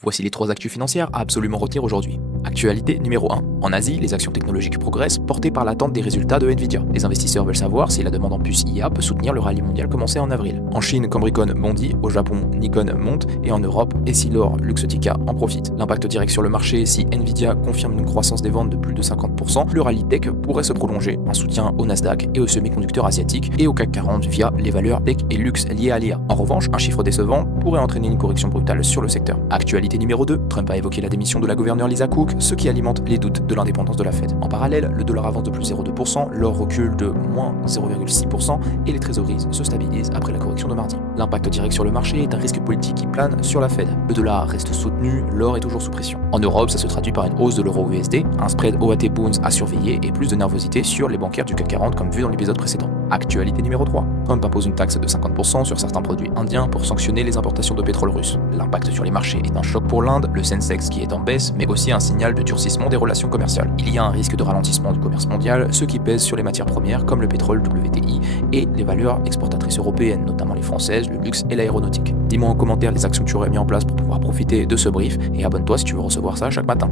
Voici les 3 actus financières à absolument retenir aujourd'hui. Actualité numéro 1. En Asie, les actions technologiques progressent, portées par l'attente des résultats de Nvidia. Les investisseurs veulent savoir si la demande en puces IA peut soutenir le rallye mondial commencé en avril. En Chine, Cambricon bondit, au Japon, Nikon monte, et en Europe, Essilor Luxottica en profite. L'impact direct sur le marché, si Nvidia confirme une croissance des ventes de plus de 50%, le rallye tech pourrait se prolonger. Un soutien au Nasdaq et aux semi-conducteurs asiatiques, et au CAC 40 via les valeurs tech et luxe liées à l'IA. En revanche, un chiffre décevant pourrait entraîner une correction brutale sur le secteur. Actualité numéro 2. Trump a évoqué la démission de la gouverneure Lisa Cook, ce qui alimente les doutes de l'indépendance de la Fed. En parallèle, le dollar avance de plus 0,2%, l'or recule de moins 0,6% et les trésoreries se stabilisent après la correction de mardi. L'impact direct sur le marché est un risque politique qui plane sur la Fed. Le dollar reste soutenu, l'or est toujours sous pression. En Europe, ça se traduit par une hausse de l'euro USD, un spread OAT Bonds à surveiller et plus de nervosité sur les bancaires du CAC 40 comme vu dans l'épisode précédent. Actualité numéro 3. Trump impose une taxe de 50% sur certains produits indiens pour sanctionner les importations de pétrole russe. L'impact sur les marchés est un choc pour l'Inde, le Sensex qui est en baisse, mais aussi un signal de durcissement des relations commerciales. Il y a un risque de ralentissement du commerce mondial, ce qui pèse sur les matières premières comme le pétrole WTI et les valeurs exportatrices européennes, notamment les françaises, le luxe et l'aéronautique. Dis-moi en commentaire les actions que tu aurais mis en place pour pouvoir profiter de ce brief et abonne-toi si tu veux recevoir ça chaque matin.